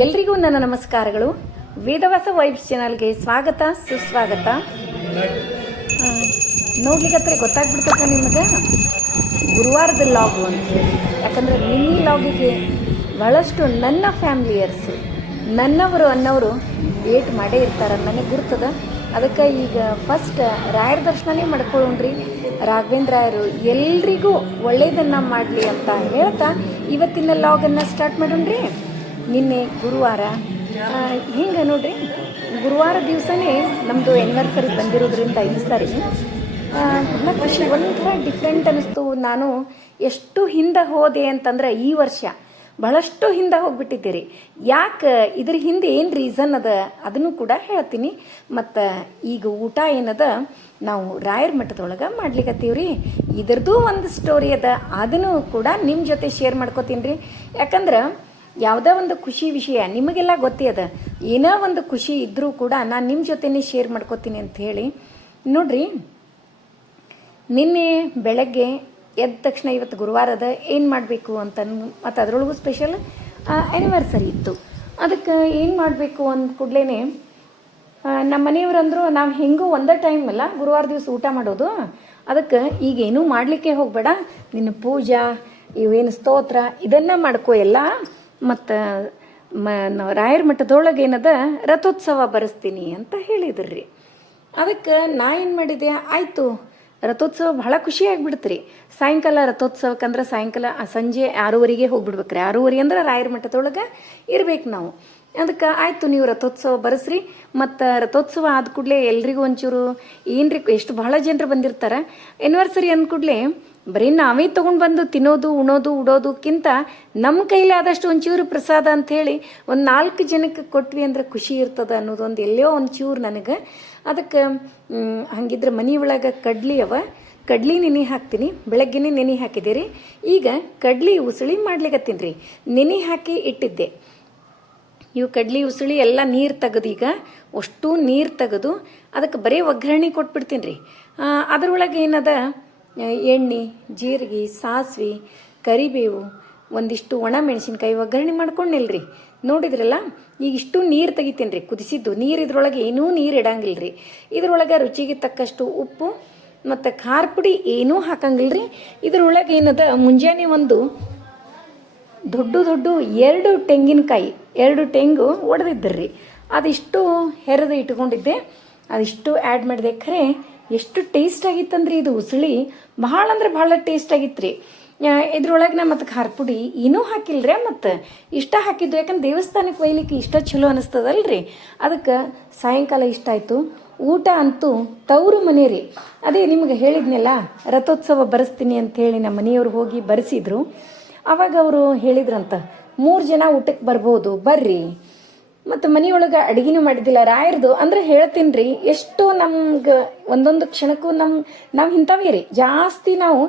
ಎಲ್ರಿಗೂ ನನ್ನ ನಮಸ್ಕಾರಗಳು. ವೇದವಾಸ ವೈಬ್ಸ್ ಚಾನಲ್ಗೆ ಸ್ವಾಗತ, ಸುಸ್ವಾಗತ. ನೋಡ್ಲಿಕ್ಕೆ ಗೊತ್ತಾಗ್ಬಿಡ್ತದ ನಿಮಗೆ? ಗುರುವಾರದ ಲಾಗು ಅಂತ ಯಾಕಂದರೆ ನಿನ್ನೆ ಲಾಗಿಗೆ ಭಾಳಷ್ಟು ನನ್ನ ಫ್ಯಾಮ್ಲಿಯರ್ಸು, ನನ್ನವರು ಅನ್ನೋರು ವೇಟ್ ಮಾಡೇ ಇರ್ತಾರೆ ನನಗೆ ಗುರ್ತದ. ಅದಕ್ಕೆ ಈಗ ಫಸ್ಟ್ ರಾಯರ ದರ್ಶನನೇ ಮಾಡ್ಕೊಳ್ಳೋಣ್ರಿ. ರಾಘವೇಂದ್ರ ರಾಯರು ಎಲ್ರಿಗೂ ಒಳ್ಳೆಯದನ್ನು ಮಾಡಲಿ ಅಂತ ಹೇಳ್ತಾ ಇವತ್ತಿನ ಲಾಗನ್ನು ಸ್ಟಾರ್ಟ್ ಮಾಡೋಣ್ರಿ. ನಿನ್ನೆ ಗುರುವಾರ. ಹಿಂಗೆ ನೋಡ್ರಿ, ಗುರುವಾರ ದಿವಸನೇ ನಮ್ಮದು ಎನ್ವರ್ಸರಿ ಬಂದಿರೋದ್ರಿಂದ ಈ ಸಾರಿ ಬಹಳ ಖುಷಿ, ಒಂಥರ ಡಿಫ್ರೆಂಟ್ ಅನ್ನಿಸ್ತು. ನಾನು ಎಷ್ಟು ಹಿಂದೆ ಹೋದೆ ಅಂತಂದ್ರೆ ಈ ವರ್ಷ ಬಹಳಷ್ಟು ಹಿಂದೆ ಹೋಗ್ಬಿಟ್ಟಿದ್ದೀರಿ. ಯಾಕೆ, ಇದ್ರ ಹಿಂದೆ ಏನು ರೀಸನ್ ಅದ? ಅದನ್ನು ಕೂಡ ಹೇಳ್ತೀನಿ. ಮತ್ತು ಈಗ ಊಟ ಏನದ? ನಾವು ರಾಯರ ಮಠದೊಳಗೆ ರೀ ಇದ್ರದ್ದು ಒಂದು ಸ್ಟೋರಿ ಅದ. ಅದನ್ನು ಕೂಡ ನಿಮ್ಮ ಜೊತೆ ಶೇರ್ ಮಾಡ್ಕೋತೀನಿ ರೀ. ಯಾಕಂದ್ರೆ ಯಾವುದೇ ಒಂದು ಖುಷಿ ವಿಷಯ, ನಿಮಗೆಲ್ಲ ಗೊತ್ತೇ ಅದ. ಏನೋ ಒಂದು ಖುಷಿ ಇದ್ದರೂ ಕೂಡ ನಾನು ನಿಮ್ಮ ಜೊತೆನೆ ಶೇರ್ ಮಾಡ್ಕೋತೀನಿ ಅಂತ ಹೇಳಿ. ನೋಡ್ರಿ, ನಿನ್ನೆ ಬೆಳಗ್ಗೆ ಎದ್ದ ತಕ್ಷಣ ಇವತ್ತು ಗುರುವಾರದ ಏನು ಮಾಡಬೇಕು ಅಂತ ಮತ್ತು ಅದರೊಳಗೂ ಸ್ಪೆಷಲ್ ಆ್ಯನಿವರ್ಸರಿ ಇತ್ತು. ಅದಕ್ಕೆ ಏನು ಮಾಡಬೇಕು ಅಂದ ಕೂಡಲೇ ನಮ್ಮ ಮನೆಯವರಂದ್ರು ನಾವು ಹೆಂಗೂ ಒಂದೇ ಟೈಮ್ ಅಲ್ಲ ಗುರುವಾರ ದಿವಸ ಊಟ ಮಾಡೋದು. ಅದಕ್ಕೆ ಈಗ ಏನೂ ಮಾಡಲಿಕ್ಕೆ ಹೋಗಬೇಡ. ನಿನ್ನ ಪೂಜಾ, ಇವೇನು ಸ್ತೋತ್ರ, ಇದನ್ನು ಮಾಡ್ಕೋ ಎಲ್ಲ. ಮತ್ತು ಮ, ನ- ರಾಯರ ಮಠದೊಳಗೆ ಏನದ? ರಥೋತ್ಸವ ಬರೆಸ್ತೀನಿ ಅಂತ ಹೇಳಿದ್ರಿ. ಅದಕ್ಕೆ ನಾ ಏನು ಮಾಡಿದೆ? ಆಯಿತು, ರಥೋತ್ಸವ ಬಹಳ ಖುಷಿ ರೀ ಸಾಯಂಕಾಲ ರಥೋತ್ಸವಕ್ಕಂದ್ರೆ ಸಾಯಂಕಾಲ ಸಂಜೆ ಆರೂವರೆಗೆ ಹೋಗ್ಬಿಡ್ಬೇಕ್ರಿ. ಆರೂವರೆ ಅಂದ್ರೆ ರಾಯರ ಮಠದೊಳಗೆ ಇರ್ಬೇಕು ನಾವು. ಅದಕ್ಕೆ ಆಯಿತು, ನೀವು ರಥೋತ್ಸವ ಬರೆಸ್ರಿ. ಮತ್ತು ರಥೋತ್ಸವ ಆದ ಕೂಡಲೇ ಎಲ್ರಿಗೂ ಒಂಚೂರು, ಏನ್ರಿ, ಎಷ್ಟು ಬಹಳ ಜನರು ಬಂದಿರ್ತಾರೆ. ಎನಿವರ್ಸರಿ ಅಂದ ಕೂಡಲೇ ಬರೀ ನಾವೇ ತೊಗೊಂಡು ಬಂದು ತಿನ್ನೋದು, ಉಣೋದು, ಉಡೋದಕ್ಕಿಂತ ನಮ್ಮ ಕೈಲಿ ಆದಷ್ಟು ಒಂಚೂರು ಪ್ರಸಾದ ಅಂಥೇಳಿ ಒಂದು ನಾಲ್ಕು ಜನಕ್ಕೆ ಕೊಟ್ವಿ ಅಂದ್ರೆ ಖುಷಿ ಇರ್ತದ ಅನ್ನೋದೊಂದು ಎಲ್ಲೋ ಒಂಚೂರು ನನಗೆ. ಅದಕ್ಕೆ ಹಂಗಿದ್ರೆ ಮನೆ ಒಳಗೆ ಕಡ್ಲಿ ಅವ. ಕಡ್ಲಿ ನೆನೆ ಹಾಕ್ತೀನಿ. ಬೆಳಗ್ಗೆನೇ ನೆನೆ ಹಾಕಿದ್ದೀರಿ ಈಗ ಕಡ್ಲಿ ಉಸುಳಿ ಮಾಡ್ಲಿಕ್ಕತ್ತೀನಿ ರೀ. ನೆನೆ ಹಾಕಿ ಇಟ್ಟಿದ್ದೆ. ಇವು ಕಡ್ಲಿ ಉಸುಳಿ ಎಲ್ಲ ನೀರು ತೆಗೆದು ಈಗ, ಅಷ್ಟು ನೀರು ತೆಗೆದು ಅದಕ್ಕೆ ಬರೀ ಒಗ್ಗರಣೆ ಕೊಟ್ಬಿಡ್ತೀನಿ ರೀ. ಅದರೊಳಗೆ ಏನದ ಎಣ್ಣೆ, ಜೀರಿಗೆ, ಸಾಸಿವೆ, ಕರಿಬೇವು, ಒಂದಿಷ್ಟು ಒಣ ಮೆಣಸಿನ್ಕಾಯಿ ಒಗ್ಗರಣೆ ಮಾಡ್ಕೊಂಡಿಲ್ರಿ ನೋಡಿದ್ರಲ್ಲ, ಈಗ ಇಷ್ಟು ನೀರು ತೆಗಿತೀನಿ ರೀ ಕುದಿಸಿದ್ದು. ನೀರು ಇದ್ರೊಳಗೆ ಏನೂ ನೀರು ಇಡಂಗಿಲ್ಲ ರೀ ಇದ್ರೊಳಗೆ ರುಚಿಗೆ ತಕ್ಕಷ್ಟು ಉಪ್ಪು ಮತ್ತು ಖಾರ ಪುಡಿ ಏನೂ ಹಾಕಂಗಿಲ್ಲ ರೀ ಇದ್ರೊಳಗೆ ಏನದ, ಮುಂಜಾನೆ ಒಂದು ದೊಡ್ಡ ದೊಡ್ಡ ಎರಡು ತೆಂಗಿನಕಾಯಿ, ಎರಡು ತೆಂಗು ಒಡೆದಿದ್ದರ್ರಿ. ಅದಿಷ್ಟು ಹೆರೆದು ಇಟ್ಕೊಂಡಿದ್ದೆ. ಅದಿಷ್ಟು ಆ್ಯಡ್ ಮಾಡಿದೆ. ಖರೆ ಎಷ್ಟು ಟೇಸ್ಟ್ ಆಗಿತ್ತಂದ್ರಿ ಇದು ಉಸುಳಿ? ಭಾಳ ಅಂದ್ರೆ ಭಾಳ ಟೇಸ್ಟ್ ಆಗಿತ್ತು ಇದ್ರೊಳಗೆ ನಾ ಮತ್ತು ಖಾರ ಪುಡಿ ಏನೂ ಹಾಕಿಲ್ರಿ ಮತ್ತು? ಇಷ್ಟ ಹಾಕಿದ್ದು ಯಾಕಂದ್ರೆ ದೇವಸ್ಥಾನಕ್ಕೆ ಒಯ್ಲಿಕ್ಕೆ ಇಷ್ಟ ಚಲೋ ಅನಿಸ್ತದಲ್ರಿ. ಅದಕ್ಕೆ ಸಾಯಂಕಾಲ ಇಷ್ಟ ಆಯಿತು. ಊಟ ಅಂತೂ ತವರು ಮನೆ ರೀ. ಅದೇ ನಿಮಗೆ ಹೇಳಿದ್ನಲ್ಲ, ರಥೋತ್ಸವ ಬರೆಸ್ತೀನಿ ಅಂತ ಹೇಳಿ ನಮ್ಮ ಮನೆಯವ್ರು ಹೋಗಿ ಬರೆಸಿದ್ರು. ಅವಾಗ ಅವರು ಹೇಳಿದ್ರಂತ, ಮೂರು ಜನ ಊಟಕ್ಕೆ ಬರ್ಬೋದು, ಬರ್ರಿ. ಮತ್ತು ಮನೆಯೊಳಗೆ ಅಡುಗೆನೂ ಮಾಡಿದ್ದಿಲ್ಲ. ರಾಯರ್ದು ಅಂದ್ರೆ ಹೇಳ್ತೀನಿ ರೀ ಎಷ್ಟು ನಮ್ಗೆ ಒಂದೊಂದು ಕ್ಷಣಕ್ಕೂ ನಮ್ಮ ನಾವು ಇಂಥವೇ ರೀ. ಜಾಸ್ತಿ ನಾವು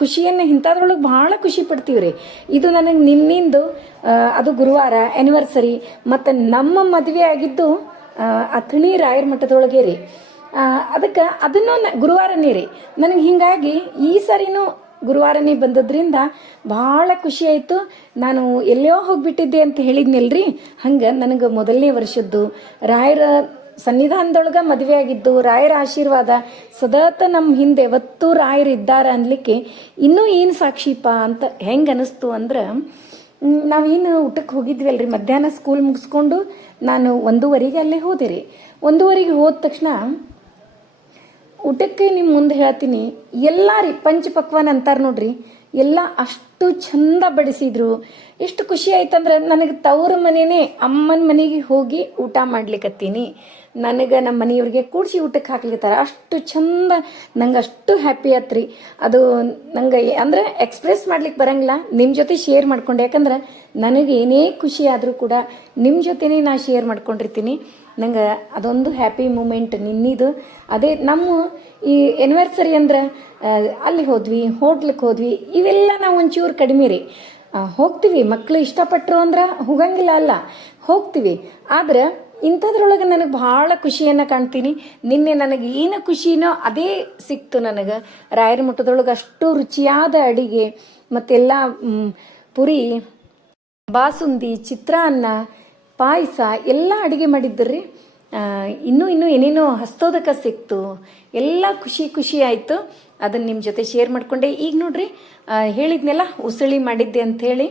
ಖುಷಿಯನ್ನು ಇಂಥದ್ರೊಳಗೆ ಭಾಳ ಖುಷಿ ಪಡ್ತೀವಿ ರೀ ಇದು ನನಗೆ ನಿನ್ನಿಂದು ಅದು ಗುರುವಾರ ಆ್ಯನಿವರ್ಸರಿ ಮತ್ತು ನಮ್ಮ ಮದುವೆ ಆಗಿದ್ದು ಅಥಣಿ ರಾಯರ ಮಠದೊಳಗೆ ರೀ. ಅದಕ್ಕೆ ಅದನ್ನು ಗುರುವಾರನೇ ರೀ. ನನಗೆ ಹಿಂಗಾಗಿ ಈ ಸರಿನೂ ಗುರುವಾರನೇ ಬಂದದ್ರಿಂದ ಭಾಳ ಖುಷಿ ಆಯಿತು. ನಾನು ಎಲ್ಲೋ ಹೋಗಿಬಿಟ್ಟಿದ್ದೆ ಅಂತ ಹೇಳಿದ್ನಲ್ರಿ? ಹಂಗೆ ನನಗೆ ಮೊದಲನೇ ವರ್ಷದ್ದು. ರಾಯರ ಸನ್ನಿಧಾನದೊಳಗೆ ಮದುವೆ ಆಗಿದ್ದು, ರಾಯರ ಆಶೀರ್ವಾದ ಸದಾತ ನಮ್ಮ ಹಿಂದೆ ಯಾವತ್ತೂ ರಾಯರು ಇದ್ದಾರೆ ಅನ್ಲಿಕ್ಕೆ ಇನ್ನೂ ಏನು ಸಾಕ್ಷಿಪ ಅಂತ ಹೆಂಗೆ ಅನಿಸ್ತು ಅಂದ್ರೆ ನಾವೇನು ಊಟಕ್ಕೆ ಹೋಗಿದ್ವಿ ಅಲ್ರಿ ಮಧ್ಯಾಹ್ನ ಸ್ಕೂಲ್ ಮುಗಿಸ್ಕೊಂಡು ನಾನು ಒಂದೂವರೆಗೆ ಅಲ್ಲೇ ಹೋದೆ ರೀ. ಒಂದೂವರೆಗೆ ಹೋದ ತಕ್ಷಣ ಊಟಕ್ಕೆ ನಿಮ್ಮ ಮುಂದೆ ಹೇಳ್ತೀನಿ, ಎಲ್ಲ ರೀ ಪಂಚಪಕ್ವಾನ್ ಅಂತಾರೆ ನೋಡ್ರಿ, ಎಲ್ಲ ಅಷ್ಟು ಚಂದ ಬಡಿಸಿದ್ರು. ಎಷ್ಟು ಖುಷಿ ಆಯ್ತಂದ್ರೆ ನನಗೆ ತವ್ರ ಮನೆನೇ ಅಮ್ಮನ ಮನೆಗೆ ಹೋಗಿ ಊಟ ಮಾಡ್ಲಿಕತ್ತೀನಿ. ನನಗೆ ನಮ್ಮ ಮನೆಯವ್ರಿಗೆ ಕೂಡಿಸಿ ಊಟಕ್ಕೆ ಹಾಕ್ಲಿಕತ್ತಾರ. ಅಷ್ಟು ಚಂದ, ನಂಗೆ ಅಷ್ಟು ಹ್ಯಾಪಿ ಆತ್ರಿ. ಅದು ನಂಗೆ ಅಂದ್ರೆ ಎಕ್ಸ್ಪ್ರೆಸ್ ಮಾಡ್ಲಿಕ್ಕೆ ಬರಂಗಿಲ್ಲ ನಿಮ್ಮ ಜೊತೆ ಶೇರ್ ಮಾಡ್ಕೊಂಡೆ. ಯಾಕಂದ್ರೆ ನನಗೆ ಏನೇ ಖುಷಿ ಆದರೂ ಕೂಡ ನಿಮ್ಮ ಜೊತೆನೇ ನಾ ಶೇರ್ ಮಾಡ್ಕೊಂಡಿರ್ತೀನಿ. ನಂಗೆ ಅದೊಂದು ಹ್ಯಾಪಿ ಮೂಮೆಂಟ್ ನಿನ್ನಿದು. ಅದೇ ನಮ್ಮ ಈ ಎನಿವರ್ಸರಿ ಅಂದ್ರೆ ಅಲ್ಲಿ ಹೋದ್ವಿ ಹೋಟ್ಲಿಗೆ ಹೋದ್ವಿ, ಇವೆಲ್ಲ ನಾವು ಒಂಚೂರು ಕಡಿಮೆ ರೀ. ಹೋಗ್ತೀವಿ. ಮಕ್ಕಳು ಇಷ್ಟಪಟ್ಟರು ಅಂದ್ರೆ ಹೋಗಂಗಿಲ್ಲ ಅಲ್ಲ. ಹೋಗ್ತೀವಿ. ಆದ್ರೆ ಇಂಥದ್ರೊಳಗೆ ನನಗೆ ಭಾಳ ಖುಷಿಯನ್ನು ಕಾಣ್ತೀನಿ. ನಿನ್ನೆ ನನಗೆ ಏನು ಖುಷಿನೋ ಅದೇ ಸಿಕ್ತು ನನಗೆ. ರಾಯರ ಮಠದೊಳಗೆ ಅಷ್ಟು ರುಚಿಯಾದ ಅಡಿಗೆ, ಮತ್ತೆಲ್ಲ ಪುರಿ, ಬಾಸುಂದಿ, ಚಿತ್ರಾನ್ನ, ಪಾಯಸ ಎಲ್ಲ ಅಡುಗೆ ಮಾಡಿದ್ದರ್ರಿ ಇನ್ನೂ ಇನ್ನೂ ಏನೇನೋ ಹಸ್ತೋದಕ ಸಿಕ್ತು. ಎಲ್ಲ ಖುಷಿ ಖುಷಿ ಆಯಿತು. ಅದನ್ನು ನಿಮ್ಮ ಜೊತೆ ಶೇರ್ ಮಾಡಿಕೊಂಡೆ. ಈಗ ನೋಡ್ರಿ ಹೇಳಿದ್ನೆಲ್ಲ ಉಸಳಿ ಮಾಡಿದ್ದೆ ಅಂಥೇಳಿ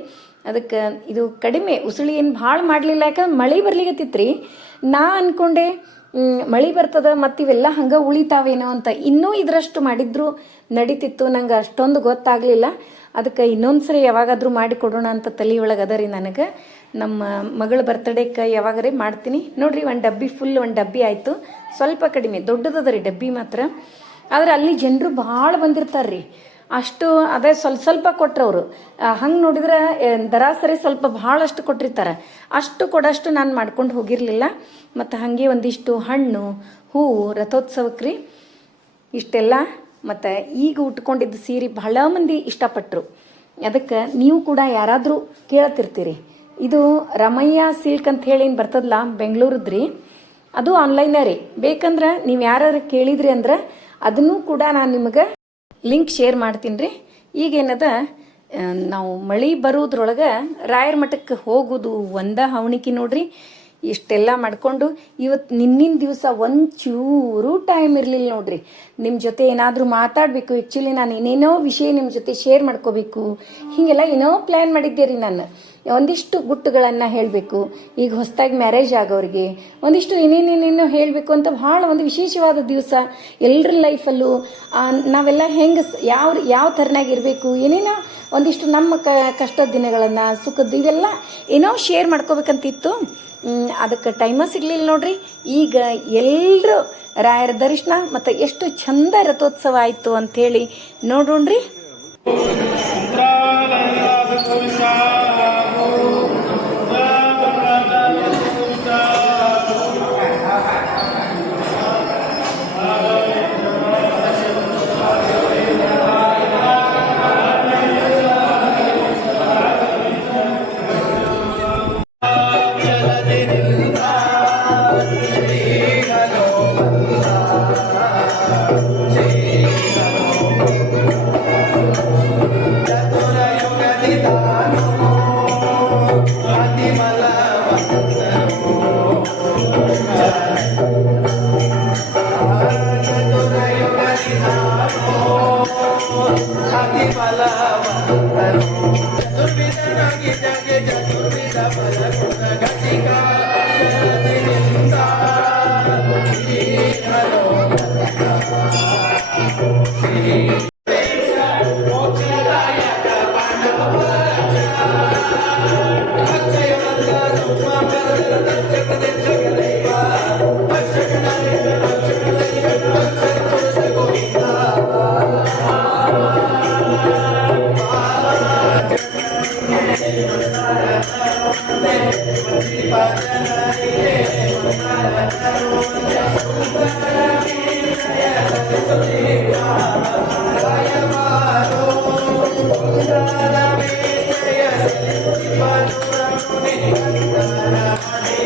ಅದಕ್ಕೆ ಇದು ಕಡಿಮೆ, ಉಸುಳಿ ಏನು ಭಾಳ ಮಾಡಲಿಲ್ಲ, ಯಾಕಂದ್ರೆ ಮಳೆ ಬರ್ಲಿಕತ್ತಿತ್ತು ರೀ ನಾ ಅಂದ್ಕೊಂಡೆ ಮಳೆ ಬರ್ತದ ಮತ್ತು ಇವೆಲ್ಲ ಹಂಗೆ ಉಳಿತಾವೇನೋ ಅಂತ ಇನ್ನೂ ಇದರಷ್ಟು ಮಾಡಿದ್ರು ನಡೀತಿತ್ತು, ನಂಗೆ ಅಷ್ಟೊಂದು ಗೊತ್ತಾಗಲಿಲ್ಲ. ಅದಕ್ಕೆ ಇನ್ನೊಂದು ಸರಿ ಯಾವಾಗಾದರೂ ಮಾಡಿಕೊಡೋಣ ಅಂತ ತಲೆಯೊಳಗೆ ಅದ ರೀ ನನಗೆ. ನಮ್ಮ ಮಗಳ ಬರ್ತಡೇಕ್ಕೆ ಯಾವಾಗರೇ ಮಾಡ್ತೀನಿ. ನೋಡಿರಿ ಒಂದು ಡಬ್ಬಿ ಫುಲ್ ಒಂದು ಡಬ್ಬಿ ಆಯಿತು. ಸ್ವಲ್ಪ ಕಡಿಮೆ, ದೊಡ್ಡದದ ರೀ, ಡಬ್ಬಿ ಮಾತ್ರ. ಆದ್ರೆ ಅಲ್ಲಿ ಜನರು ಭಾಳ ಬಂದಿರ್ತಾರೆ ರೀ ಅಷ್ಟು ಅದೇ ಸ್ವಲ್ಪ ಸ್ವಲ್ಪ ಕೊಟ್ರವರು. ಹಂಗೆ ನೋಡಿದ್ರೆ ದರಾಸರಿ ಸ್ವಲ್ಪ ಭಾಳಷ್ಟು ಕೊಟ್ಟಿರ್ತಾರೆ. ಅಷ್ಟು ಕೊಡಷ್ಟು ನಾನು ಮಾಡ್ಕೊಂಡು ಹೋಗಿರಲಿಲ್ಲ. ಮತ್ತು ಹಾಗೆ ಒಂದಿಷ್ಟು ಹಣ್ಣು, ಹೂವು ರಥೋತ್ಸವಕ್ಕೆ ರೀ ಇಷ್ಟೆಲ್ಲ. ಮತ್ತು ಈಗ ಉಟ್ಕೊಂಡಿದ್ದ ಸೀರೆ ಬಹಳ ಮಂದಿ ಇಷ್ಟಪಟ್ಟರು ಅದಕ್ಕೆ ನೀವು ಕೂಡ ಯಾರಾದರೂ ಕೇಳತಿರ್ತೀರಿ. ಇದು ರಮಯ್ಯ ಸಿಲ್ಕ್ ಅಂತ ಹೇಳಿ ಬರ್ತದಲ್ಲ ಬೆಂಗಳೂರದ್ರಿ. ಅದು ಆನ್ಲೈನೇ ರೀ. ಬೇಕಂದ್ರೆ ನೀವು ಯಾರು ಕೇಳಿದ್ರಿ ಅಂದ್ರೆ ಅದನ್ನು ಕೂಡ ನಾನು ನಿಮಗೆ ಲಿಂಕ್ ಶೇರ್ ಮಾಡ್ತೀನಿ ರೀ. ಈಗೇನದ ನಾವು ಮಳೆ ಬರೋದ್ರೊಳಗೆ ರಾಯರ ಮಠಕ್ಕೆ ಹೋಗೋದು ಒಂದ ಹವಣಿಕೆ ನೋಡ್ರಿ. ಇಷ್ಟೆಲ್ಲ ಮಾಡಿಕೊಂಡು ಇವತ್ತು ನಿನ್ನಿನ ದಿವಸ ಒಂಚೂರು ಟೈಮ್ ಇರಲಿಲ್ಲ ನೋಡ್ರಿ. ನಿಮ್ಮ ಜೊತೆ ಏನಾದರೂ ಮಾತಾಡಬೇಕು ಆ್ಯಕ್ಚುಲಿ ನಾನು ಏನೇನೋ ವಿಷಯ ನಿಮ್ಮ ಜೊತೆ ಶೇರ್ ಮಾಡ್ಕೋಬೇಕು. ಹೀಗೆಲ್ಲ ಏನೋ ಪ್ಲ್ಯಾನ್ ಮಾಡಿದ್ದೆ ರೀ ನಾನು. ಒಂದಿಷ್ಟು ಗುಟ್ಟುಗಳನ್ನು ಹೇಳಬೇಕು. ಈಗ ಹೊಸದಾಗಿ ಮ್ಯಾರೇಜ್ ಆಗೋರಿಗೆ ಒಂದಿಷ್ಟು ಏನೇನೇನೇನೋ ಹೇಳಬೇಕು ಅಂತ ಭಾಳ ಒಂದು ವಿಶೇಷವಾದ ದಿವಸ. ಎಲ್ಲರ ಲೈಫಲ್ಲೂ ನಾವೆಲ್ಲ ಹೆಂಗೆ ಯಾವ ಯಾವ ಥರನಾಗಿರಬೇಕು ಏನೇನೋ ಒಂದಿಷ್ಟು ನಮ್ಮ ಕಷ್ಟದ ದಿನಗಳನ್ನು, ಸುಖದ ಇವೆಲ್ಲ ಏನೋ ಶೇರ್ ಮಾಡ್ಕೋಬೇಕಂತಿತ್ತು. ಅದಕ್ಕೆ ಟೈಮ ಸಿಗಲಿಲ್ಲ ನೋಡ್ರಿ. ಈಗ ಎಲ್ಲರೂ ರಾಯರ ದರ್ಶನ ಮತ್ತು ಎಷ್ಟು ಚಂದ ರಥೋತ್ಸವ ಆಯಿತು ಅಂಥೇಳಿ ನೋಡೋಣ್ರಿ छाती वाला दुर्विधा की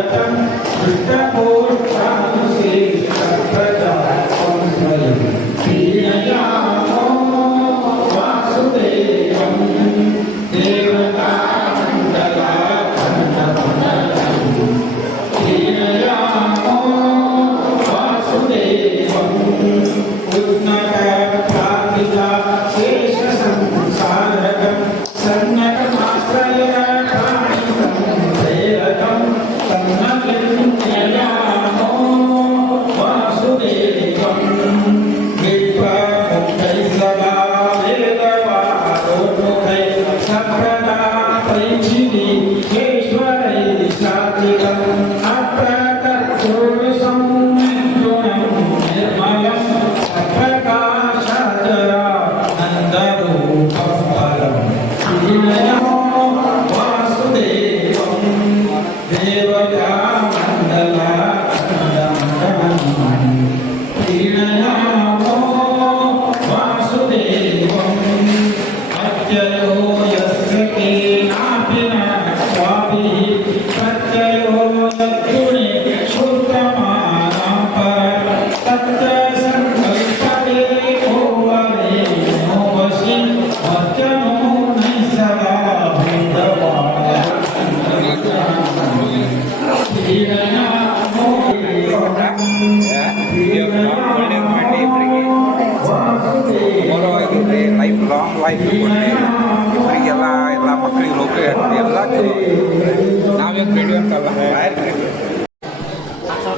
Dutton, Mr. Paul Chan.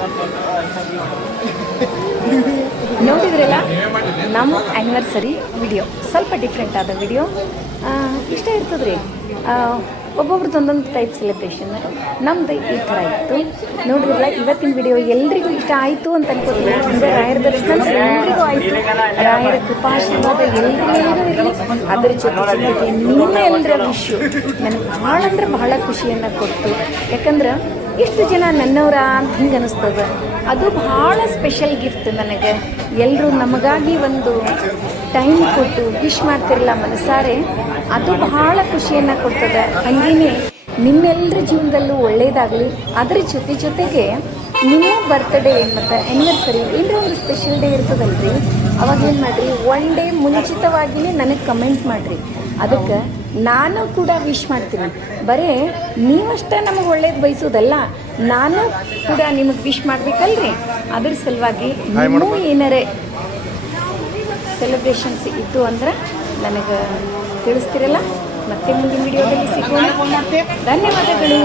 ನೋಡಿದ್ರಲ್ಲ? ನಮ್ಮ ಆ್ಯನಿವರ್ಸರಿ ವಿಡಿಯೋ ಸ್ವಲ್ಪ ಡಿಫ್ರೆಂಟ್ ಆದ ವಿಡಿಯೋ ಇಷ್ಟ ಇರ್ತದೆ ರೀ ಒಬ್ಬೊಬ್ರದ್ದು ಒಂದೊಂದು ಟೈಪ್ ಸೆಲೆಬ್ರೇಷನ್ ನಮ್ದು ಈ ಥರ ಇತ್ತು. ನೋಡಿದ್ರಲ್ಲ, ಇವತ್ತಿನ ವಿಡಿಯೋ ಎಲ್ರಿಗೂ ಇಷ್ಟ ಆಯಿತು ಅಂತ ಅನ್ಕೋತೀನಿ. ಅಂದರೆ ರಾಯರ ದರ್ಶನ ಎಲ್ರಿಗೂ ಆಯಿತು. ರಾಯರ ಕೃಪಾಶೀರ್ವಾದ ಎಲ್ರಿಗೂ ಇರಲಿ. ಅದರ ಜೊತೆ ಜೊತೆಗೆ ನಿಮ್ಮ ಎಲ್ಲರ ವಿಷ್ಯು ನನಗೆ ಭಾಳ ಅಂದ್ರೆ ಬಹಳ ಖುಷಿಯನ್ನು ಕೊಟ್ಟು ಯಾಕಂದ್ರೆ ಎಷ್ಟು ಜನ ನನ್ನವರ ಅಂತ ಹಿಂಗೆ ಅನಿಸ್ತದೆ. ಅದು ಭಾಳ ಸ್ಪೆಷಲ್ ಗಿಫ್ಟ್ ನನಗೆ. ಎಲ್ಲರೂ ನಮಗಾಗಿ ಒಂದು ಟೈಮ್ ಕೊಟ್ಟು ವಿಶ್ ಮಾಡ್ತಿರಲ್ಲ ಮನಸಾರೆ. ಅದು ಬಹಳ ಖುಷಿಯನ್ನು ಕೊಡ್ತದೆ. ಹಂಗೇನೆ ನಿಮ್ಮೆಲ್ಲರ ಜೀವನದಲ್ಲೂ ಒಳ್ಳೆಯದಾಗಲಿ ಅದರ ಜೊತೆ ಜೊತೆಗೆ ನಿಮ್ಮ ಬರ್ತ್ಡೇ ಮತ್ತು ಆ್ಯನಿವರ್ಸರಿ ಏನರ ಒಂದು ಸ್ಪೆಷಲ್ ಡೇ ಇರ್ತದಲ್ರಿ? ಅವಾಗ ಏನು ಮಾಡಿರಿ? ಒನ್ ಡೇ ಮುಂಚಿತವಾಗಿಯೇ ನನಗೆ ಕಮೆಂಟ್ ಮಾಡಿರಿ. ಅದಕ್ಕೆ ನಾನು ಕೂಡ ವಿಶ್ ಮಾಡ್ತೀನಿ. ಬರೇ ನೀವಷ್ಟೇ ನಮಗೆ ಒಳ್ಳೇದು ಬಯಸೋದಲ್ಲ ನಾನು ಕೂಡ ನಿಮಗೆ ವಿಶ್ ಮಾಡ್ಬೇಕಲ್ರಿ? ಅದ್ರ ಸಲುವಾಗಿ ನೀವು ಏನಾರೇ ಸೆಲೆಬ್ರೇಷನ್ಸ್ ಇತ್ತು ಅಂದ್ರೆ ನನಗೆ ತಿಳಿಸ್ತಿರಲ್ಲ? ಮತ್ತೆ ಮುಂದಿನ ವಿಡಿಯೋದಲ್ಲಿ ಸಿಗೋಣ. ಧನ್ಯವಾದಗಳು.